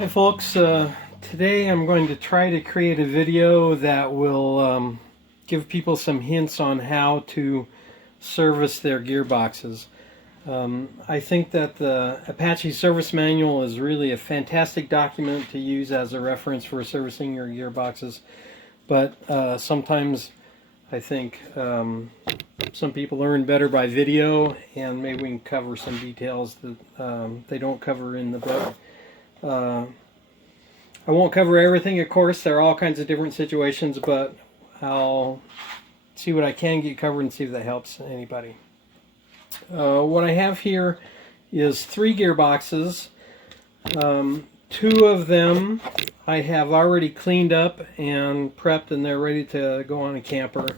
Hi folks, today I'm going to try to create a video that will give people some hints on how to service their gearboxes. I think that the Apache service manual is really a fantastic document to use as a reference for servicing your gearboxes, but sometimes I think some people learn better by video, and maybe we can cover some details that they don't cover in the book. I won't cover everything, of course. There are all kinds of different situations, but I'll see what I can get covered and see if that helps anybody. What I have here is 3 gearboxes. 2 of them I have already cleaned up and prepped, and they're ready to go on a camper.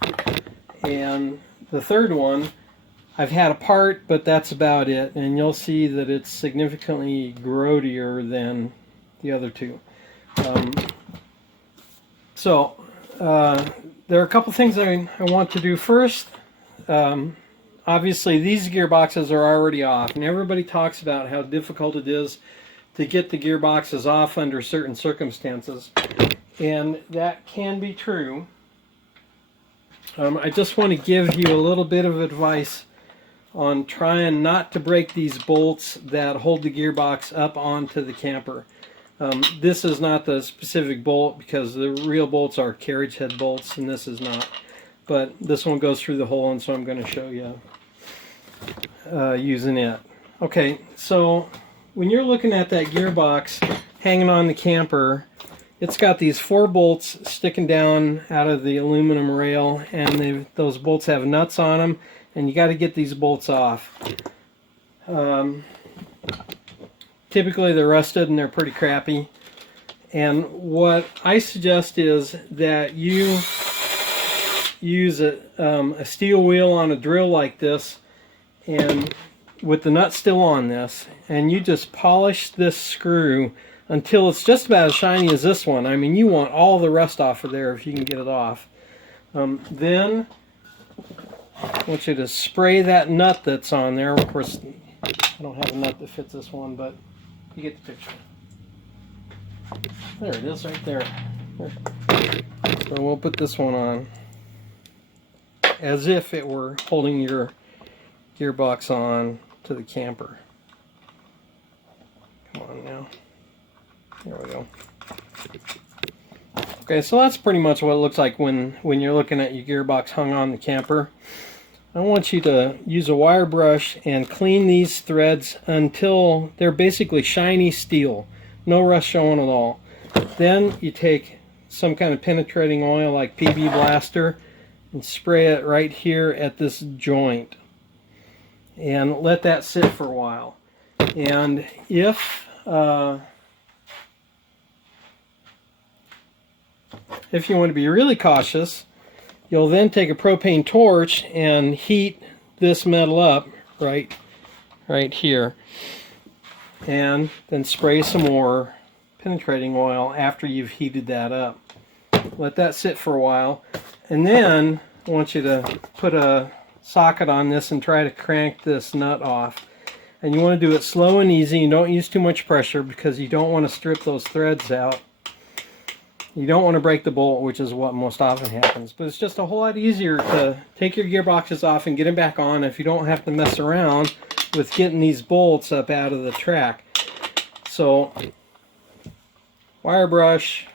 And the 3rd one I've had apart, but that's about it, and you'll see that it's significantly grodier than the other 2. There are a couple things I want to do first. Obviously these gearboxes are already off, and everybody talks about how difficult it is to get the gearboxes off under certain circumstances, and that can be true. I just want to give you a little bit of advice on trying not to break these bolts that hold the gearbox up onto the camper. This is not the specific bolt because the real bolts are carriage head bolts, and this is not. But this one goes through the hole, and so I'm going to show you using it. Okay, so when you're looking at that gearbox hanging on the camper, it's got these 4 bolts sticking down out of the aluminum rail, and those bolts have nuts on them, and you got to get these bolts off. Typically they're rusted and they're pretty crappy, and what I suggest is that you use a steel wheel on a drill like this, and with the nut still on this, and you just polish this screw until it's just about as shiny as this one. I mean, you want all the rust off of there if you can get it off. Then I want you to spray that nut that's on there. Of course, I don't have a nut that fits this one, but you get the picture. There it is right there. So we'll put this one on as if it were holding your gearbox on to the camper. Come on now. There we go. Okay, so that's pretty much what it looks like when you're looking at your gearbox hung on the camper. I want you to use a wire brush and clean these threads until they're basically shiny steel. No rust showing at all. Then you take some kind of penetrating oil like PB Blaster and spray it right here at this joint. And let that sit for a while. And if you want to be really cautious, you'll then take a propane torch and heat this metal up right here, and then spray some more penetrating oil after you've heated that up. Let that sit for a while, and then I want you to put a socket on this and try to crank this nut off. And you want to do it slow and easy. You don't use too much pressure because you don't want to strip those threads out. You don't want to break the bolt, which is what most often happens. But it's just a whole lot easier to take your gearboxes off and get them back on if you don't have to mess around with getting these bolts up out of the track. So, wire brush,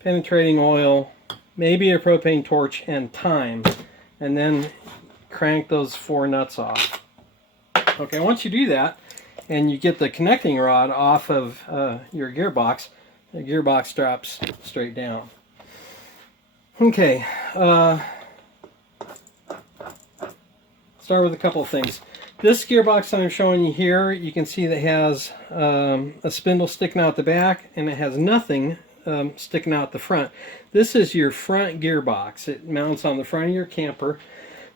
penetrating oil, maybe a propane torch, and time. And then crank those 4 nuts off. Okay, once you do that, and you get the connecting rod off of your gearbox, the gearbox drops straight down. Okay, start with a couple of things. This gearbox that I'm showing you here, you can see that has a spindle sticking out the back, and it has nothing sticking out the front. This is your front gearbox. It mounts on the front of your camper.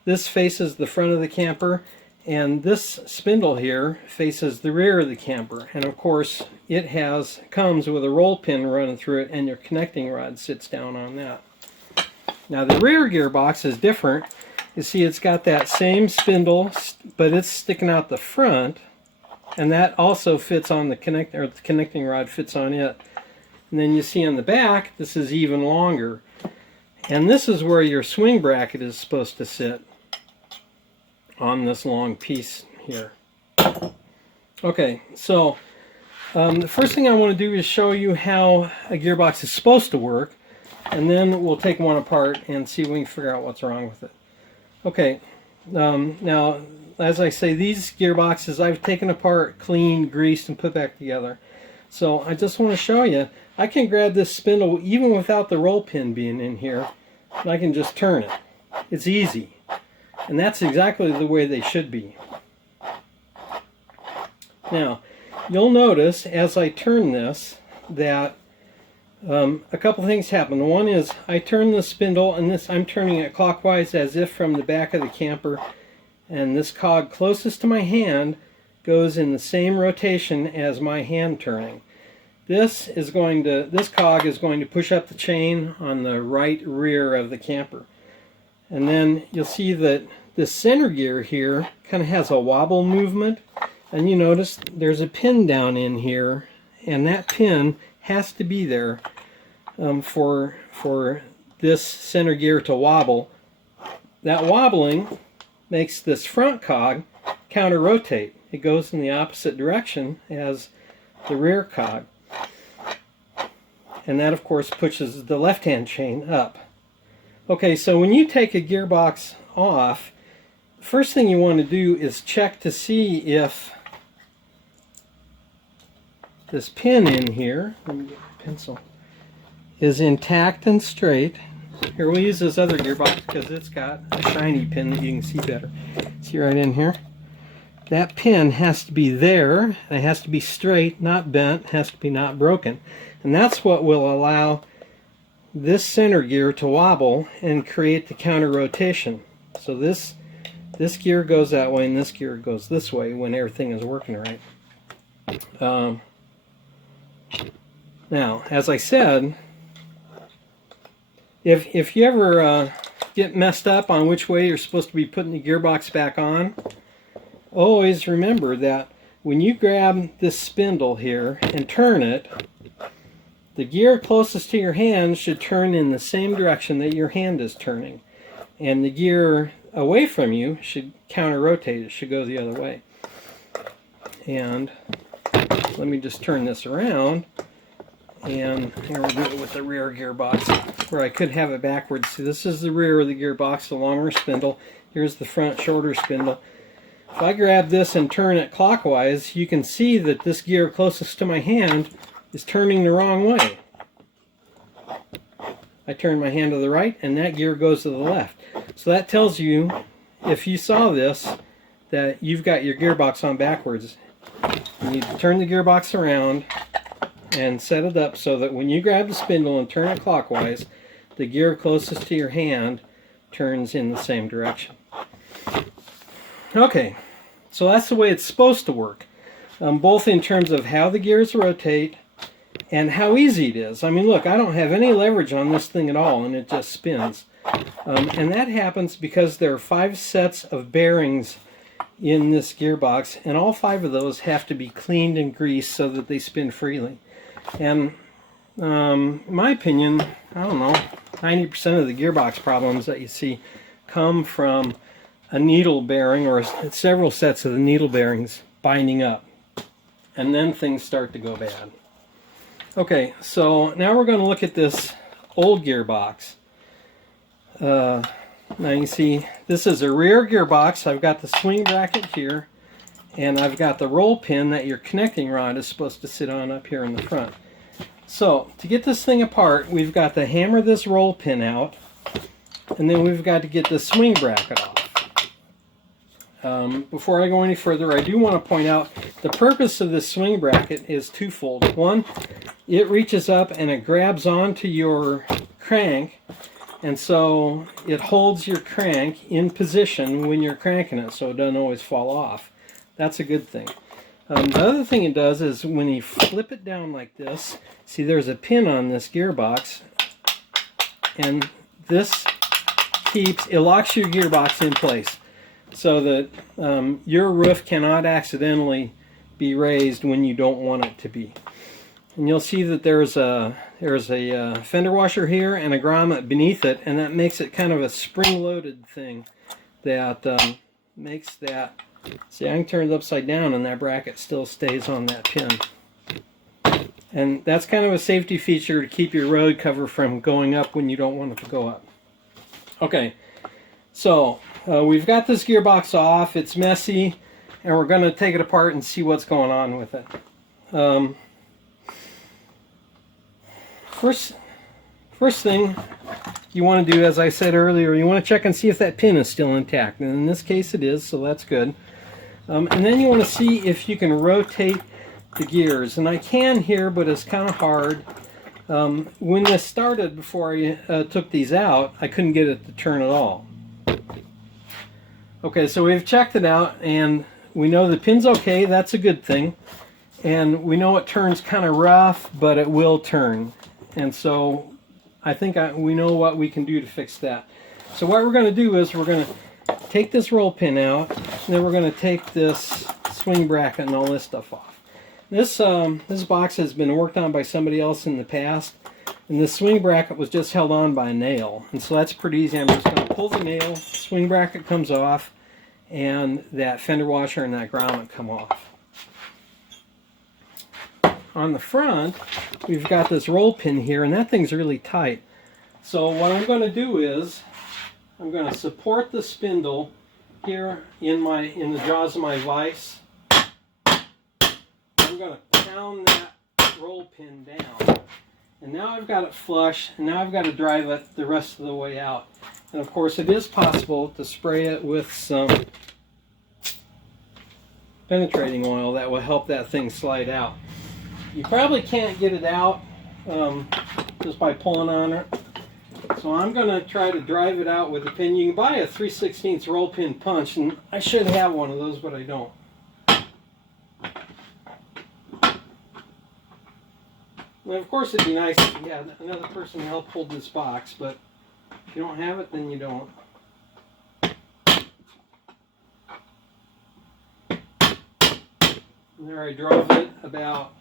This faces the front of the camper, and this spindle here faces the rear of the camper. And of course, it comes with a roll pin running through it, and your connecting rod sits down on that. Now the rear gearbox is different. You see it's got that same spindle, but it's sticking out the front, and that also fits on the connecting rod fits on it. And then you see on the back, this is even longer. And this is where your swing bracket is supposed to sit, on this long piece here. Okay, so the first thing I want to do is show you how a gearbox is supposed to work, and then we'll take one apart and see if we can figure out what's wrong with it. Okay, now as I say, these gearboxes I've taken apart, cleaned, greased, and put back together. So I just want to show you, I can grab this spindle even without the roll pin being in here, and I can just turn it. It's easy. And that's exactly the way they should be. Now, you'll notice as I turn this that a couple things happen. One is I turn the spindle, and I'm turning it clockwise as if from the back of the camper, and this cog closest to my hand goes in the same rotation as my hand turning. This cog is going to push up the chain on the right rear of the camper. And then you'll see that this center gear here kind of has a wobble movement, and you notice there's a pin down in here, and that pin has to be there for this center gear to wobble. That wobbling makes this front cog counter rotate. It goes in the opposite direction as the rear cog, and that of course pushes the left hand chain up. Okay, so when you take a gearbox off, the first thing you want to do is check to see if this pin in here, let me get my pencil, is intact and straight. Here, we'll use this other gearbox because it's got a shiny pin that you can see better. See right in here? That pin has to be there, and it has to be straight, not bent, it has to be not broken. And that's what will allow this center gear to wobble and create the counter rotation. So this gear goes that way and this gear goes this way when everything is working right. Now, as I said, if you ever get messed up on which way you're supposed to be putting the gearbox back on, always remember that when you grab this spindle here and turn it, the gear closest to your hand should turn in the same direction that your hand is turning. And the gear away from you should counter-rotate. It should go the other way. And let me just turn this around. And here we'll do it with the rear gearbox, where I could have it backwards. See, this is the rear of the gearbox, the longer spindle. Here's the front, shorter spindle. If I grab this and turn it clockwise, you can see that this gear closest to my hand is turning the wrong way. I turn my hand to the right and that gear goes to the left. So that tells you, if you saw this, that you've got your gearbox on backwards. You need to turn the gearbox around and set it up so that when you grab the spindle and turn it clockwise, the gear closest to your hand turns in the same direction. Okay, so that's the way it's supposed to work, both in terms of how the gears rotate and how easy it is. I mean, look, I don't have any leverage on this thing at all, and it just spins. And that happens because there are 5 sets of bearings in this gearbox, and all 5 of those have to be cleaned and greased so that they spin freely. And in my opinion, I don't know, 90% of the gearbox problems that you see come from a needle bearing or several sets of the needle bearings binding up. And then things start to go bad. Okay, so now we're going to look at this old gearbox. Now you can see this is a rear gearbox. I've got the swing bracket here, and I've got the roll pin that your connecting rod is supposed to sit on up here in the front. So to get this thing apart, we've got to hammer this roll pin out, and then we've got to get the swing bracket off. Before I go any further, I do want to point out the purpose of this swing bracket is twofold. One, it reaches up and it grabs onto your crank, and so it holds your crank in position when you're cranking it so it doesn't always fall off. That's a good thing. The other thing it does is when you flip it down like this, see there's a pin on this gearbox, and this it locks your gearbox in place so that your roof cannot accidentally be raised when you don't want it to be. And you'll see that there's a fender washer here and a grommet beneath it, and that makes it kind of a spring-loaded thing that makes that. See, I can turn it upside down and that bracket still stays on that pin. And that's kind of a safety feature to keep your road cover from going up when you don't want it to go up. Okay, so we've got this gearbox off. It's messy, and we're going to take it apart and see what's going on with it. First thing you want to do, as I said earlier, you want to check and see if that pin is still intact. And in this case it is, so that's good. And then you want to see if you can rotate the gears. And I can here, but it's kind of hard. When this started, before I took these out, I couldn't get it to turn at all. Okay, so we've checked it out, and we know the pin's okay. That's a good thing. And we know it turns kind of rough, but it will turn. And so I think we know what we can do to fix that. So what we're going to do is we're going to take this roll pin out, and then we're going to take this swing bracket and all this stuff off. This box has been worked on by somebody else in the past, and the swing bracket was just held on by a nail. And so that's pretty easy. I'm just going to pull the nail, swing bracket comes off, and that fender washer and that grommet come off. On the front, we've got this roll pin here, and that thing's really tight. So what I'm going to do is I'm going to support the spindle here in the jaws of my vise. I'm going to pound that roll pin down. And now I've got it flush, and now I've got to drive it the rest of the way out. And of course it is possible to spray it with some penetrating oil that will help that thing slide out. You probably can't get it out just by pulling on it. So I'm going to try to drive it out with a pin. You can buy a 3/16 roll pin punch, and I should have one of those, but I don't. Well, of course it'd be nice if you had another person to help hold this box, but if you don't have it, then you don't. And there I drove it about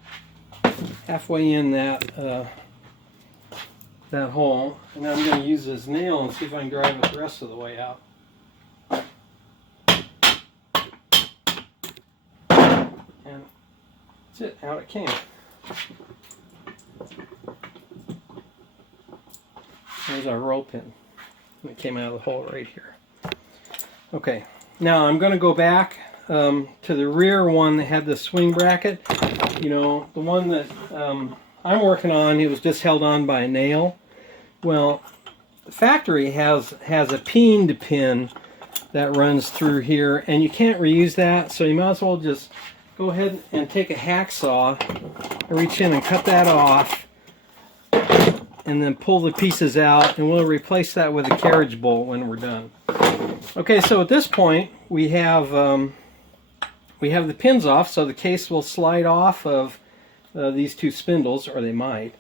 halfway in that hole, and now I'm going to use this nail and see if I can drive it the rest of the way out. And that's it, out it came. There's our roll pin. It came out of the hole right here. Okay, now I'm going to go back to the rear one that had the swing bracket. You know, the one that I'm working on, it was just held on by a nail. Well, the factory has a peened pin that runs through here, and you can't reuse that, so you might as well just go ahead and take a hacksaw and reach in and cut that off, and then pull the pieces out, and we'll replace that with a carriage bolt when we're done. Okay, so at this point we have the pins off, so the case will slide off of these two spindles, or they might.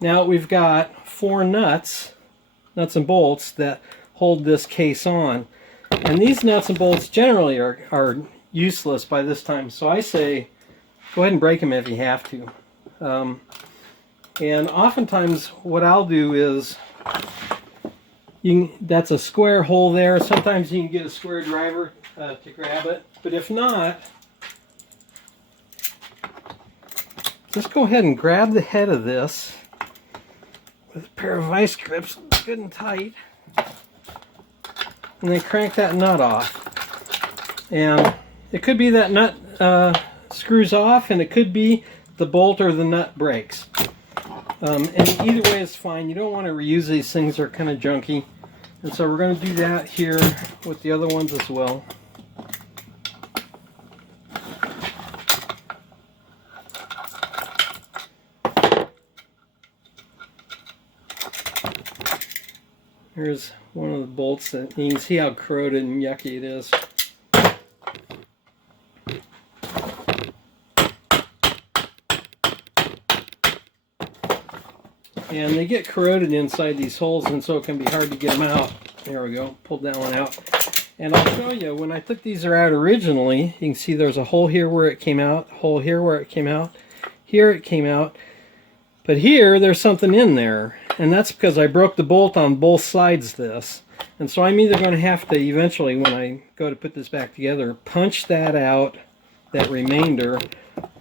Now we've got 4 nuts and bolts that hold this case on. And these nuts and bolts generally are useless by this time, so I say go ahead and break them if you have to. And oftentimes what I'll do is, that's a square hole there. Sometimes you can get a square driver to grab it, but if not, just go ahead and grab the head of this with a pair of vice grips, good and tight, and then crank that nut off. And it could be that nut screws off, and it could be the bolt or the nut breaks. And either way is fine. You don't want to reuse these things, they're kind of junky. And so we're going to do that here with the other ones as well. Here's one of the bolts that you can see how corroded and yucky it is. And they get corroded inside these holes, and so it can be hard to get them out. There we go, pulled that one out. And I'll show you, when I took these out originally, you can see there's a hole here where it came out, hole here where it came out, here it came out, but here there's something in there, and that's because I broke the bolt on both sides of this. And so I'm either going to have to eventually, when I go to put this back together, punch that out, that remainder,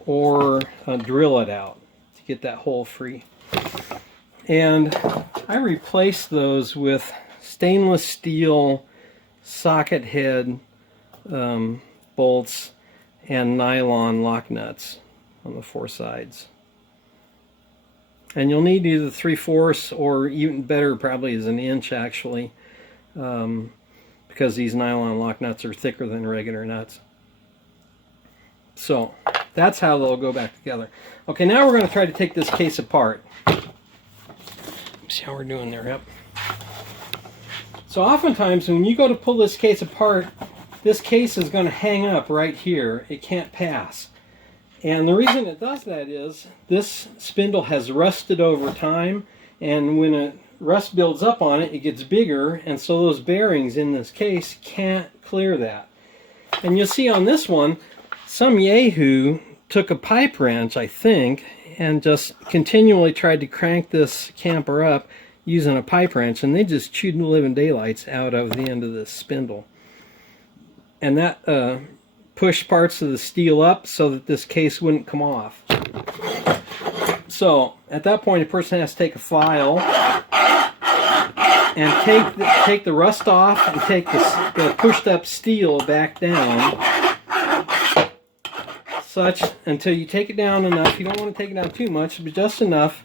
or drill it out to get that hole free. And I replaced those with stainless steel socket head bolts and nylon lock nuts on the four sides. And you'll need either 3/4 or even better probably is 1 inch actually, because these nylon lock nuts are thicker than regular nuts. So that's how they'll go back together. Okay, now we're going to try to take this case apart. See how we're doing there. Yep. So oftentimes when you go to pull this case apart, this case is going to hang up right here. It can't pass. And the reason it does that is this spindle has rusted over time, and when rust builds up on it, it gets bigger, and so those bearings in this case can't clear that. And you'll see on this one, some yahoo took a pipe wrench, I think, and just continually tried to crank this camper up using a pipe wrench, and they just chewed the living daylights out of the end of this spindle. And that pushed parts of the steel up so that this case wouldn't come off. So at that point, a person has to take a file and take the rust off and take the pushed up steel back down, such until you take it down enough. You don't want to take it down too much, but just enough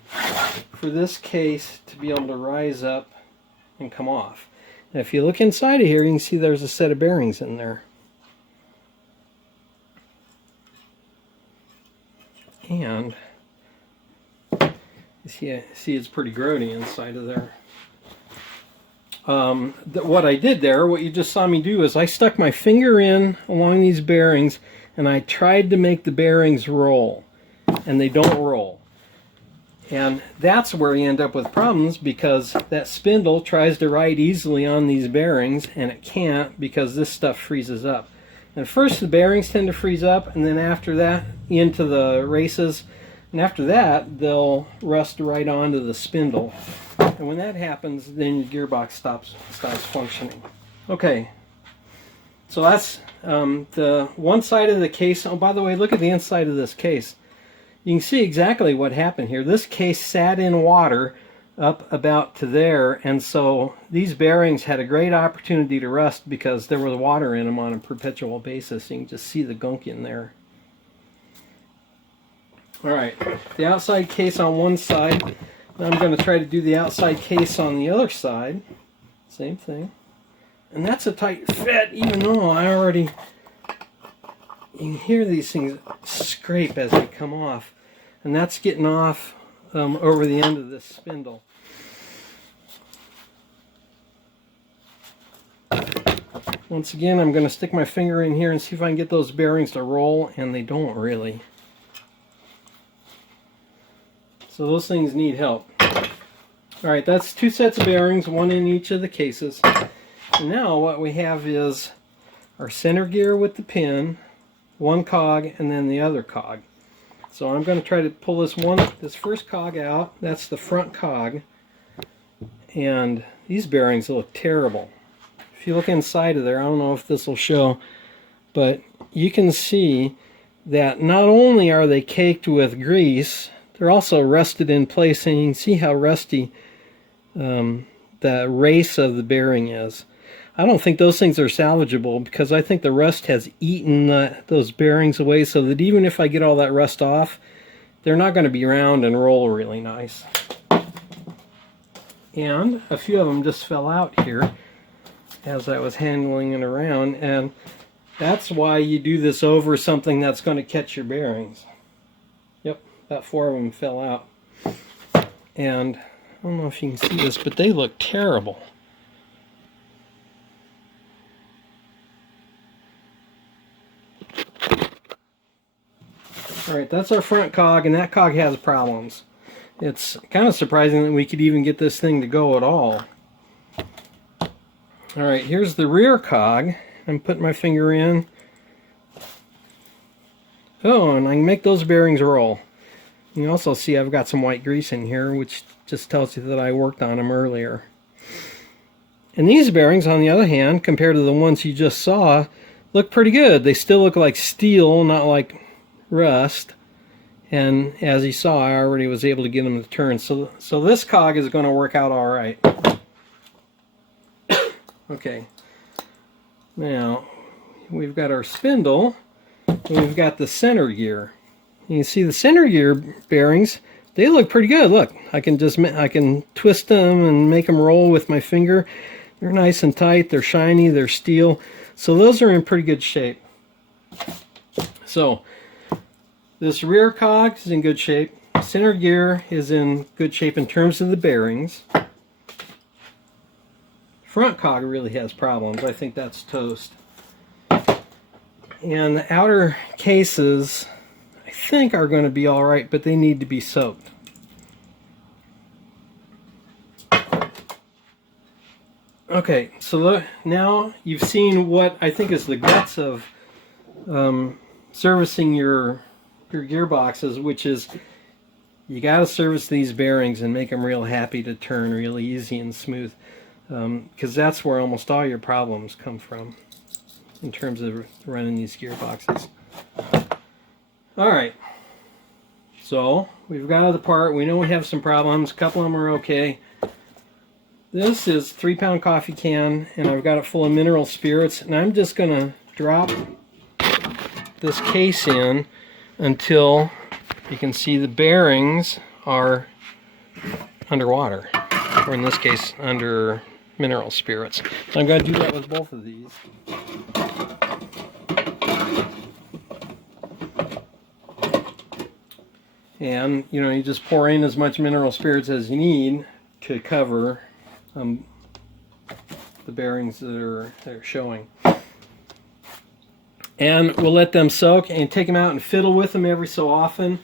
for this case to be able to rise up and come off. And if you look inside of here, you can see there's a set of bearings in there. And you see it's pretty grody inside of there. What I did there, what you just saw me do, is I stuck my finger in along these bearings and I tried to make the bearings roll, and they don't roll. And that's where you end up with problems, because that spindle tries to ride easily on these bearings and it can't, because this stuff freezes up. And first the bearings tend to freeze up, and then after that into the races, and after that they'll rust right onto the spindle. And when that happens, then your gearbox stops functioning. Okay, so that's the one side of the case. Oh, by the way, look at the inside of this case. You can see exactly what happened here. This case sat in water up about to there, and so these bearings had a great opportunity to rust because there was water in them on a perpetual basis. You can just see the gunk in there. Alright, the outside case on one side. Now I'm going to try to do the outside case on the other side. Same thing. And that's a tight fit, even though I already... You can hear these things scrape as they come off. And that's getting off over the end of this spindle. Once again, I'm going to stick my finger in here and see if I can get those bearings to roll, and they don't really. So those things need help. Alright, that's 2 sets of bearings, 1 in each of the cases. And now what we have is our center gear with the pin, 1 cog, and then the other cog. So I'm going to try to pull this first cog out. That's the front cog. And these bearings look terrible. If you look inside of there, I don't know if this will show, but you can see that not only are they caked with grease, they're also rusted in place, and you can see how rusty the race of the bearing is. I don't think those things are salvageable, because I think the rust has eaten those bearings away, so that even if I get all that rust off, they're not going to be round and roll really nice. And a few of them just fell out here as I was handling it around, and that's why you do this over something that's going to catch your bearings. Yep, about 4 of them fell out. And I don't know if you can see this, but they look terrible. Alright, that's our front cog, and that cog has problems. It's kind of surprising that we could even get this thing to go at all. Alright, here's the rear cog, I'm putting my finger in. Oh, and I can make those bearings roll. You can also see I've got some white grease in here, which just tells you that I worked on them earlier. And these bearings, on the other hand, compared to the ones you just saw, look pretty good. They still look like steel, not like rust. And as you saw, I already was able to get them to turn. So this cog is going to work out all right. Okay. Now, we've got our spindle, and we've got the center gear. You can see the center gear bearings, they look pretty good. Look, I can twist them and make them roll with my finger. They're nice and tight, they're shiny, they're steel. So those are in pretty good shape. So, this rear cog is in good shape. Center gear is in good shape in terms of the bearings. Front cog really has problems. I think that's toast. And the outer cases, I think, are going to be all right, but they need to be soaked. Okay, so now you've seen what I think is the guts of servicing your gearboxes, which is you got to service these bearings and make them real happy to turn, really easy and smooth. Because that's where almost all your problems come from in terms of running these gearboxes. Alright, so we've got the part. We know we have some problems. A couple of them are okay. This is a 3-pound coffee can, and I've got it full of mineral spirits, and I'm just going to drop this case in until you can see the bearings are underwater, or in this case under mineral spirits. So I'm going to do that with both of these. And you just pour in as much mineral spirits as you need to cover the bearings that are showing. And we'll let them soak and take them out and fiddle with them every so often.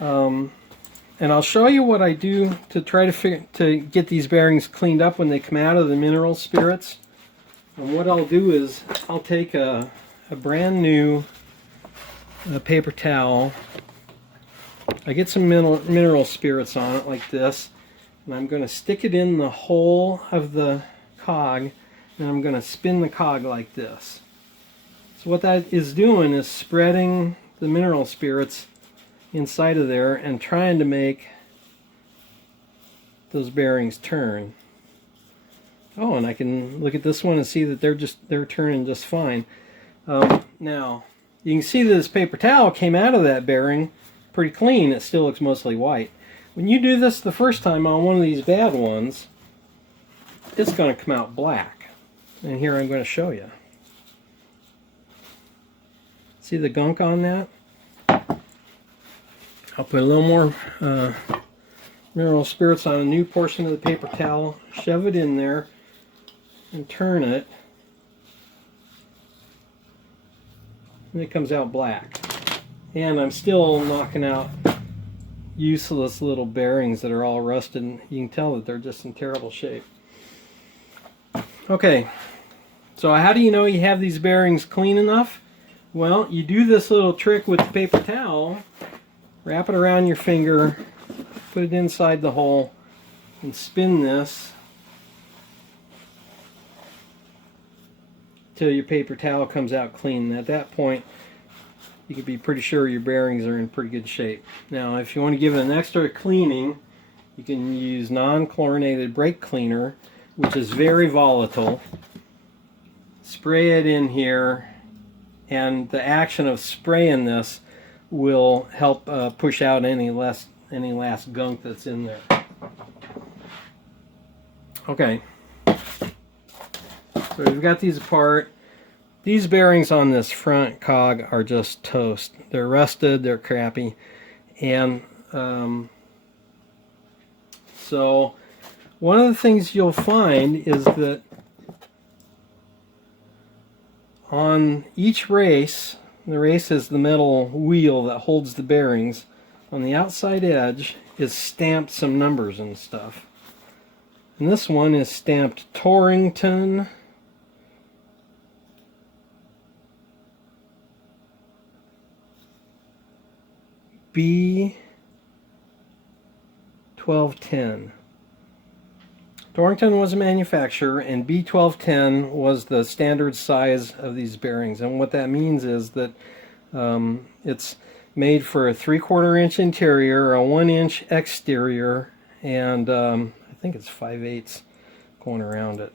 And I'll show you what I do to try to get these bearings cleaned up when they come out of the mineral spirits. And what I'll do is I'll take a brand new paper towel. I get some mineral spirits on it like this, and I'm going to stick it in the hole of the cog, and I'm going to spin the cog like this. So what that is doing is spreading the mineral spirits inside of there and trying to make those bearings turn. Oh, and I can look at this one and see that they're turning just fine. Now you can see that this paper towel came out of that bearing pretty clean. It still looks mostly white. When you do this the first time on one of these bad ones, it's going to come out black. And here I'm going to show you. See the gunk on that? I'll put a little more mineral spirits on a new portion of the paper towel, shove it in there, and turn it. And it comes out black. And I'm still knocking out useless little bearings that are all rusted, and you can tell that they're just in terrible shape. Okay, so how do you know you have these bearings clean enough? Well, you do this little trick with the paper towel. Wrap it around your finger, put it inside the hole, and spin this till your paper towel comes out clean. And at that point, you can be pretty sure your bearings are in pretty good shape. Now, if you want to give it an extra cleaning, you can use non-chlorinated brake cleaner, which is very volatile. Spray it in here, and the action of spraying this will help push out any last gunk that's in there. Okay, so we've got these apart. These bearings on this front cog are just toast. They're rusted, they're crappy, and so one of the things you'll find is that on each race, the race is the metal wheel that holds the bearings. On the outside edge is stamped some numbers and stuff. And this one is stamped Torrington B1210. Dorrington was a manufacturer, and B1210 was the standard size of these bearings. And what that means is that it's made for a 3/4 inch interior, a 1 inch exterior, and I think it's 5/8 going around it.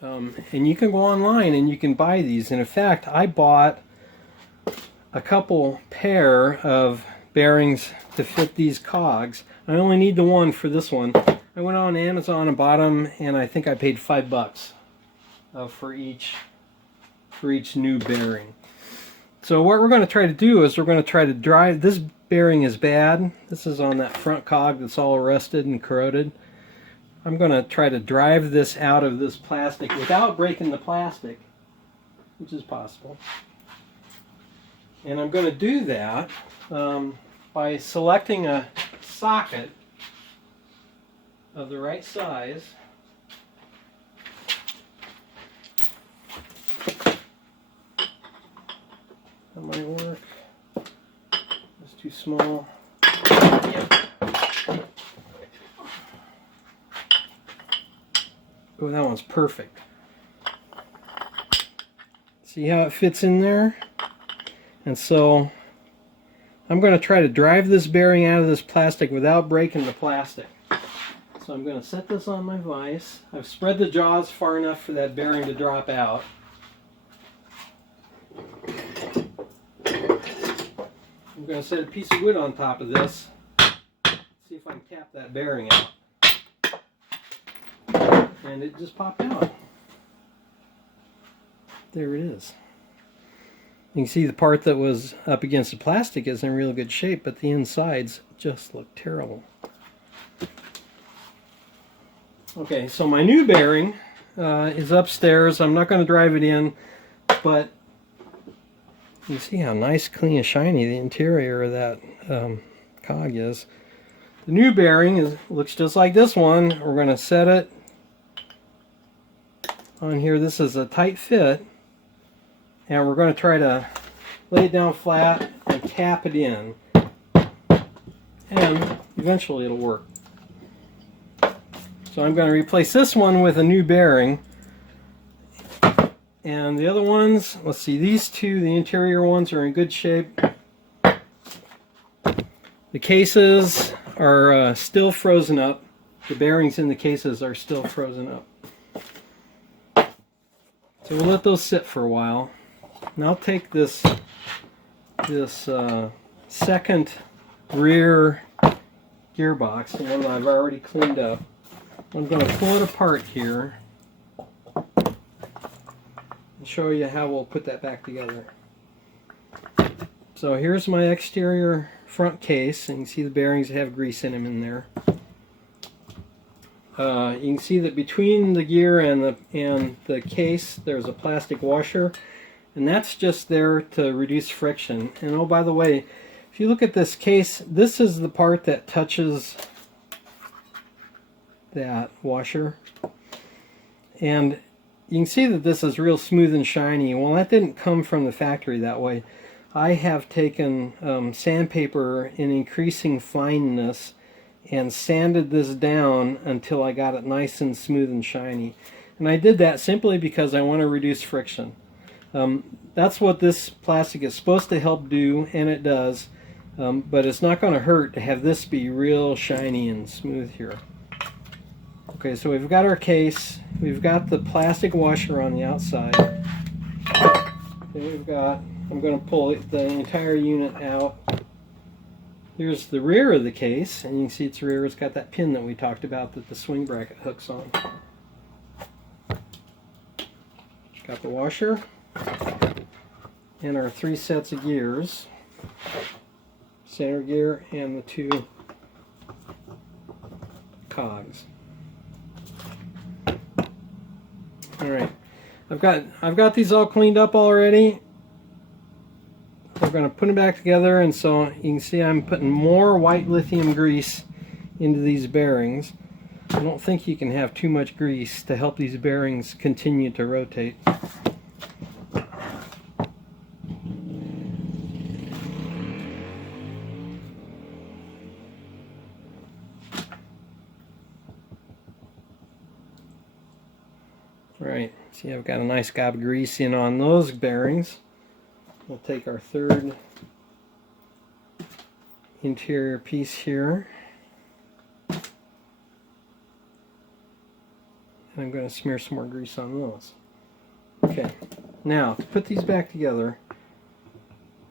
And you can go online and you can buy these. And in fact, I bought a couple pair of bearings to fit these cogs. I only need the one for this one. I went on Amazon and bought them, and I think I paid $5 for each new bearing. So what we're going to try to do is we're going to try to drive. This bearing is bad. This is on that front cog that's all rusted and corroded. I'm going to try to drive this out of this plastic without breaking the plastic, which is possible. And I'm going to do that by selecting a socket of the right size. That might work. It's too small. Yep. Oh, that one's perfect. See how it fits in there? And so I'm going to try to drive this bearing out of this plastic without breaking the plastic. So I'm going to set this on my vise. I've spread the jaws far enough for that bearing to drop out. I'm going to set a piece of wood on top of this. See if I can cap that bearing out. And it just popped out. There it is. You can see the part that was up against the plastic is in real good shape, but the insides just look terrible. Okay, so my new bearing is upstairs. I'm not going to drive it in, but you see how nice, clean, and shiny the interior of that cog is. The new bearing looks just like this one. We're going to set it on here. This is a tight fit, and we're going to try to lay it down flat and tap it in, and eventually it'll work. So I'm going to replace this one with a new bearing, and the other ones, let's see, these two, the interior ones, are in good shape. The cases are still frozen up. The bearings in the cases are still frozen up. So we'll let those sit for a while. And I'll take this second rear gearbox, the one that I've already cleaned up. I'm going to pull it apart here and show you how we'll put that back together. So here's my exterior front case, and you can see the bearings have grease in them in there. You can see that between the gear and the case there's a plastic washer, and that's just there to reduce friction. And oh, by the way, if you look at this case, this is the part that touches that washer, and you can see that this is real smooth and shiny. Well, that didn't come from the factory that way. I have taken sandpaper in increasing fineness and sanded this down until I got it nice and smooth and shiny. And I did that simply because I want to reduce friction. That's what this plastic is supposed to help do, and it does, but it's not going to hurt to have this be real shiny and smooth here. Okay, so we've got our case, we've got the plastic washer on the outside, then I'm going to pull the entire unit out. Here's the rear of the case, and you can see its rear has got that pin that we talked about that the swing bracket hooks on. Got the washer, and our 3 sets of gears, center gear and the 2 cogs. Alright, I've got these all cleaned up already. We're going to put them back together, and so you can see I'm putting more white lithium grease into these bearings. I don't think you can have too much grease to help these bearings continue to rotate. Right, see I've got a nice gob of grease in on those bearings. We'll take our third interior piece here. And I'm going to smear some more grease on those. Okay, now to put these back together,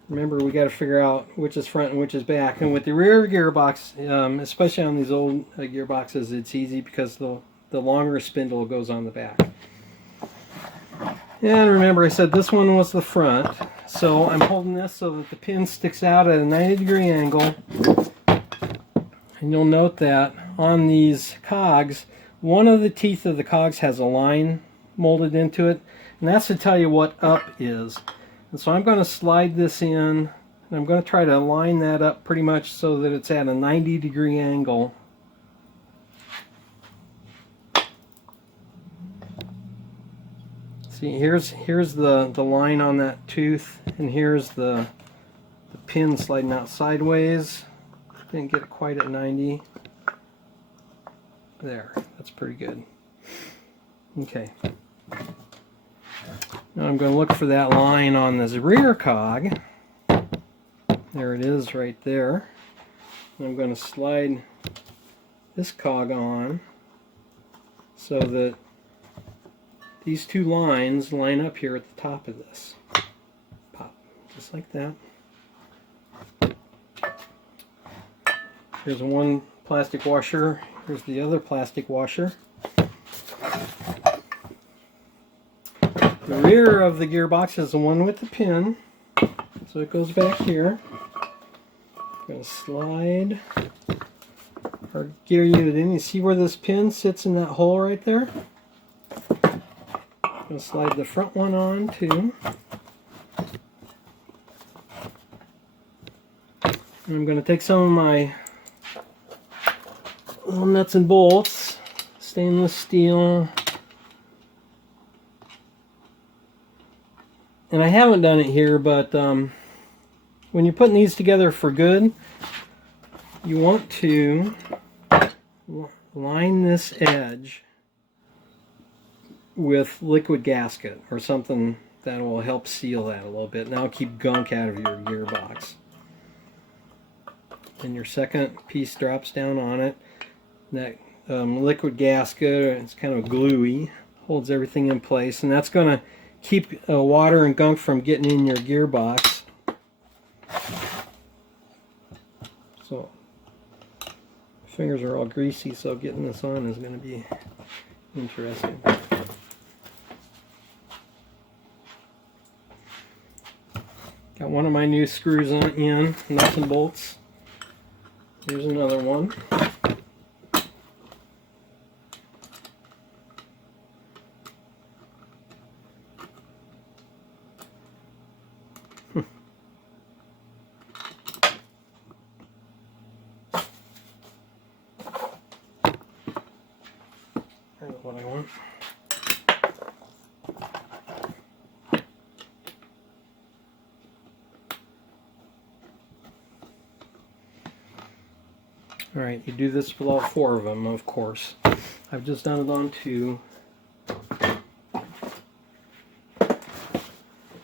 remember we got to figure out which is front and which is back. And with the rear gearbox, especially on these old gearboxes, it's easy because the longer spindle goes on the back. And remember I said this one was the front, so I'm holding this so that the pin sticks out at a 90-degree angle. And you'll note that on these cogs, one of the teeth of the cogs has a line molded into it, and that's to tell you what up is. And so I'm going to slide this in, and I'm going to try to line that up pretty much so that it's at a 90-degree angle. See, here's the line on that tooth, and here's the pin sliding out sideways. Didn't get it quite at 90. There, that's pretty good. Okay. Now I'm going to look for that line on this rear cog. There it is right there. And I'm going to slide this cog on so that these two lines line up here at the top of this. Pop, just like that. Here's one plastic washer. Here's the other plastic washer. The rear of the gearbox is the one with the pin, so it goes back here. I'm going to slide our gear unit in. You see where this pin sits in that hole right there? I'm going to slide the front one on too. And I'm going to take some of my little nuts and bolts, stainless steel. And I haven't done it here, but when you're putting these together for good, you want to line this edge with liquid gasket or something that will help seal that a little bit, and that'll keep gunk out of your gearbox. And your second piece drops down on it. That liquid gasket, it's kind of gluey, holds everything in place, and that's going to keep water and gunk from getting in your gearbox. So, fingers are all greasy, so getting this on is going to be interesting. Got one of my new screws in, nuts and bolts. Here's another one. That's what I want. Alright, you do this with all four of them, of course. I've just done it on two.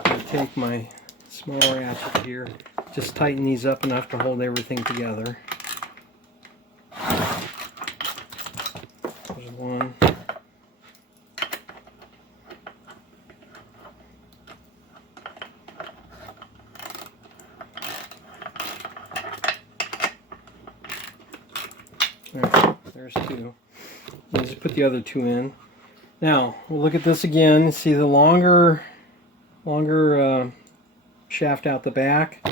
I take my small ratchet here, just tighten these up enough to hold everything together. There's one. There's two. You just put the other two in. Now we'll look at this again. See the longer shaft out the back,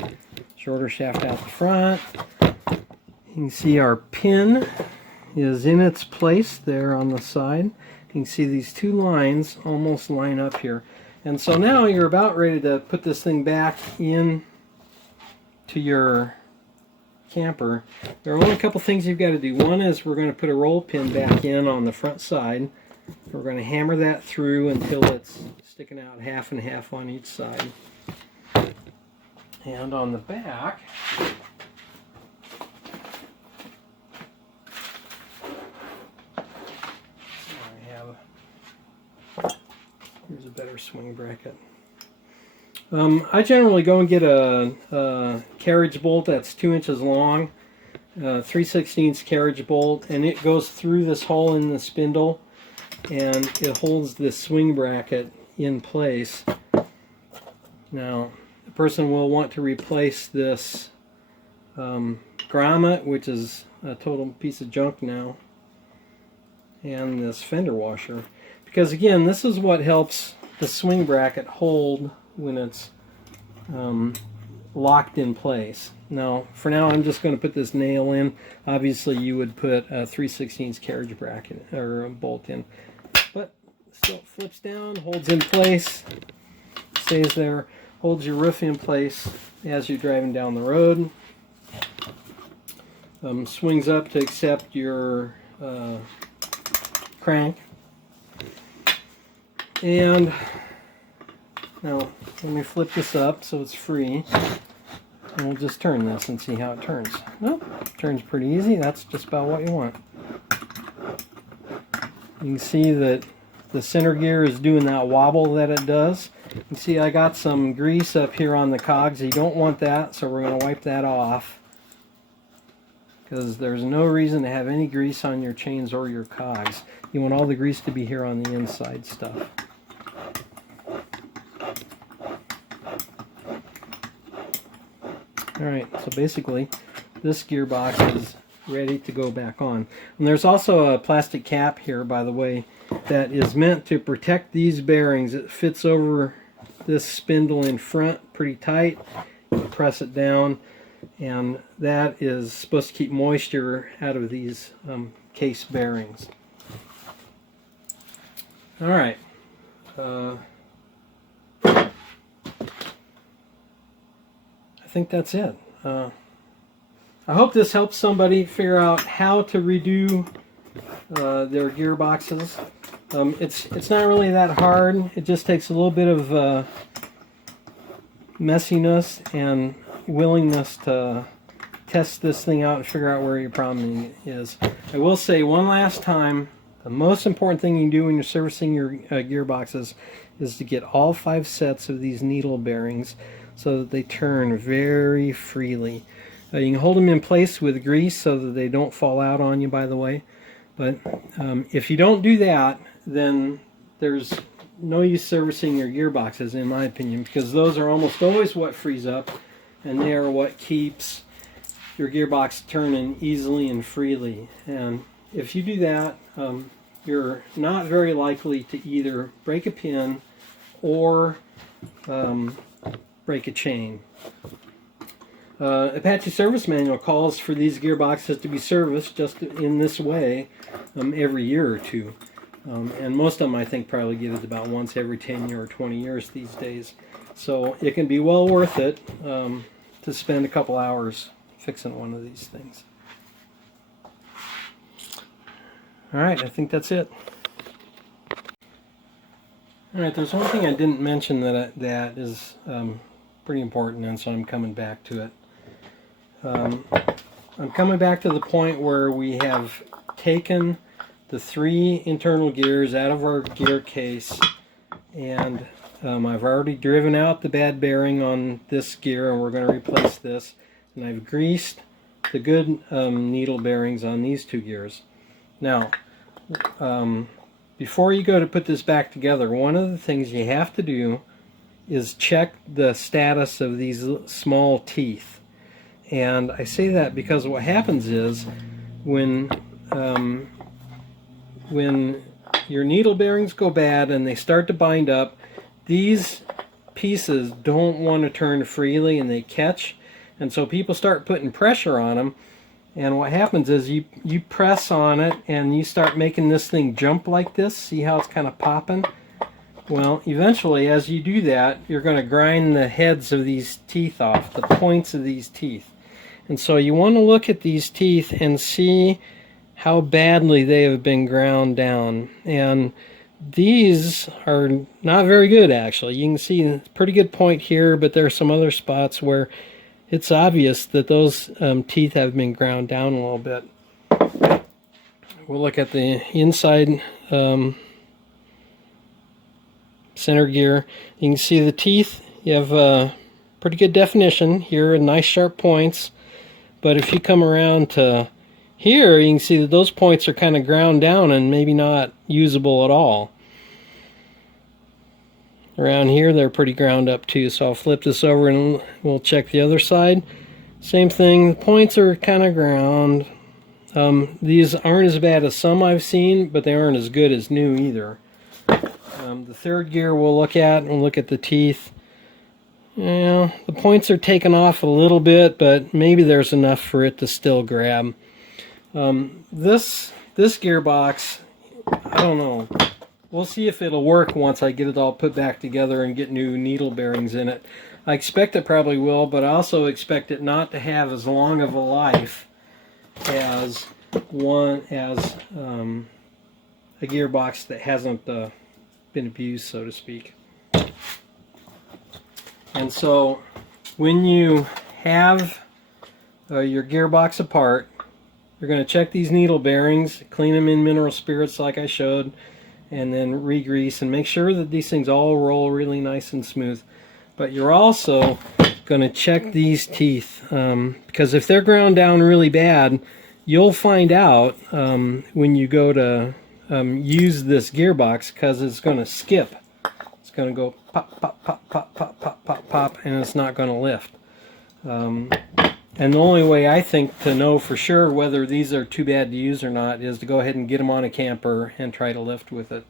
shorter shaft out the front. You can see our pin is in its place there on the side. You can see these two lines almost line up here. And so now you're about ready to put this thing back in to your camper. There are only a couple things you've got to do. One is we're going to put a roll pin back in on the front side. We're going to hammer that through until it's sticking out half and half on each side. And on the back, I have better swing bracket. I generally go and get a carriage bolt that's 2 inches long, 3/16 carriage bolt, and it goes through this hole in the spindle, and it holds this swing bracket in place. Now, the person will want to replace this grommet, which is a total piece of junk now, and this fender washer, because again, this is what helps the swing bracket hold when it's locked in place. Now, for now, I'm just going to put this nail in. Obviously, you would put a 3/16 carriage bracket or a bolt in, but still flips down, holds in place, stays there, holds your roof in place as you're driving down the road. Swings up to accept your crank. And now let me flip this up so it's free. And we'll just turn this and see how it turns. Nope, turns pretty easy. That's just about what you want. You can see that the center gear is doing that wobble that it does. You can see I got some grease up here on the cogs. You don't want that, so we're going to wipe that off, because there's no reason to have any grease on your chains or your cogs. You want all the grease to be here on the inside stuff. Alright, so basically this gearbox is ready to go back on. And there's also a plastic cap here, by the way, that is meant to protect these bearings. It fits over this spindle in front pretty tight. You press it down, and that is supposed to keep moisture out of these case bearings. Alright. I think that's it. I hope this helps somebody figure out how to redo their gearboxes. It's not really that hard. It just takes a little bit of messiness and willingness to test this thing out and figure out where your problem is. I will say one last time, the most important thing you can do when you're servicing your gearboxes is to get all 5 sets of these needle bearings so that they turn very freely. You can hold them in place with grease so that they don't fall out on you, by the way. But if you don't do that, then there's no use servicing your gearboxes, in my opinion, because those are almost always what freeze up, and they are what keeps your gearbox turning easily and freely. And if you do that, you're not very likely to either break a pin or break a chain. Apache Service Manual calls for these gearboxes to be serviced just in this way every year or two. And most of them, I think, probably get it about once every 10 or 20 years these days. So it can be well worth it to spend a couple hours fixing one of these things. Alright, I think that's it. Alright, there's one thing I didn't mention that is pretty important, and so I'm coming back to it. I'm coming back to the point where we have taken the 3 internal gears out of our gear case, and I've already driven out the bad bearing on this gear, and we're going to replace this, and I've greased the good needle bearings on these 2 gears. Now, before you go to put this back together, one of the things you have to do is check the status of these small teeth. And I say that because what happens is when your needle bearings go bad and they start to bind up, these pieces don't want to turn freely and they catch, and so people start putting pressure on them, and what happens is you press on it and you start making this thing jump like this. See how it's kind of popping? Well, eventually as you do that, you're going to grind the heads of these teeth off, the points of these teeth. And so you want to look at these teeth and see how badly they have been ground down. And these are not very good, actually. You can see a pretty good point here, but there are some other spots where it's obvious that those teeth have been ground down a little bit. We'll look at the inside center gear. You can see the teeth. You have pretty good definition here, nice sharp points. But if you come around to here, you can see that those points are kind of ground down and maybe not usable at all. Around here, they're pretty ground up too. So I'll flip this over and we'll check the other side. Same thing, the points are kind of ground. These aren't as bad as some I've seen, but they aren't as good as new either. The third gear we'll look at, and we'll look at the teeth. Yeah, the points are taken off a little bit, but maybe there's enough for it to still grab. This gearbox, I don't know. We'll see if it'll work once I get it all put back together and get new needle bearings in it. I expect it probably will, but I also expect it not to have as long of a life as a gearbox that hasn't been abused, so to speak. And so when you have your gearbox apart, you're going to check these needle bearings, clean them in mineral spirits like I showed, and then re-grease and make sure that these things all roll really nice and smooth. But you're also going to check these teeth, because if they're ground down really bad, you'll find out when you go to use this gearbox, because it's going to skip. It's going to go pop, pop, pop, pop, pop, pop, pop, pop, and it's not going to lift. And the only way I think to know for sure whether these are too bad to use or not is to go ahead and get them on a camper and try to lift with it.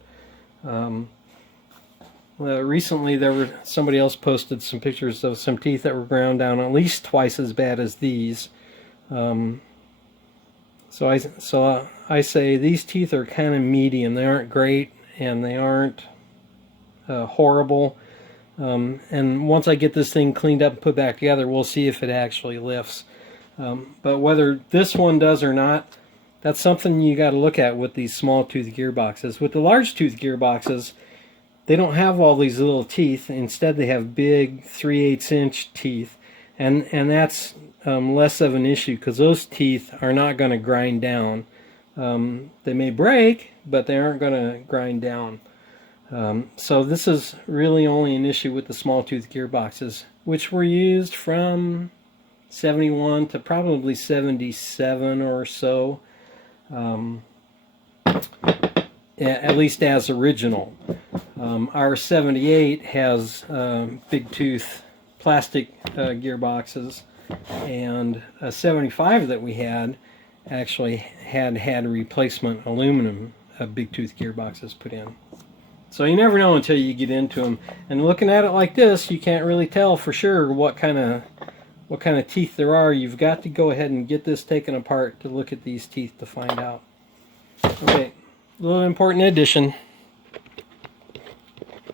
Recently somebody else posted some pictures of some teeth that were ground down at least twice as bad as these. So I say these teeth are kind of medium. They aren't great and they aren't horrible. And once I get this thing cleaned up and put back together, we'll see if it actually lifts. But whether this one does or not, that's something you got to look at with these small tooth gearboxes. With the large tooth gearboxes, they don't have all these little teeth. Instead, they have big 3/8 inch teeth, and that's less of an issue because those teeth are not going to grind down. They may break, but they aren't going to grind down. So this is really only an issue with the small tooth gearboxes, which were used from 71 to probably 77 or so, at least as original. Our 78 has big tooth plastic gearboxes, and a 75 that we had actually had replacement aluminum big tooth gearboxes put in. So you never know until you get into them. And looking at it like this, you can't really tell for sure what kind of teeth there are. You've got to go ahead and get this taken apart to look at these teeth to find out. Okay, a little important addition.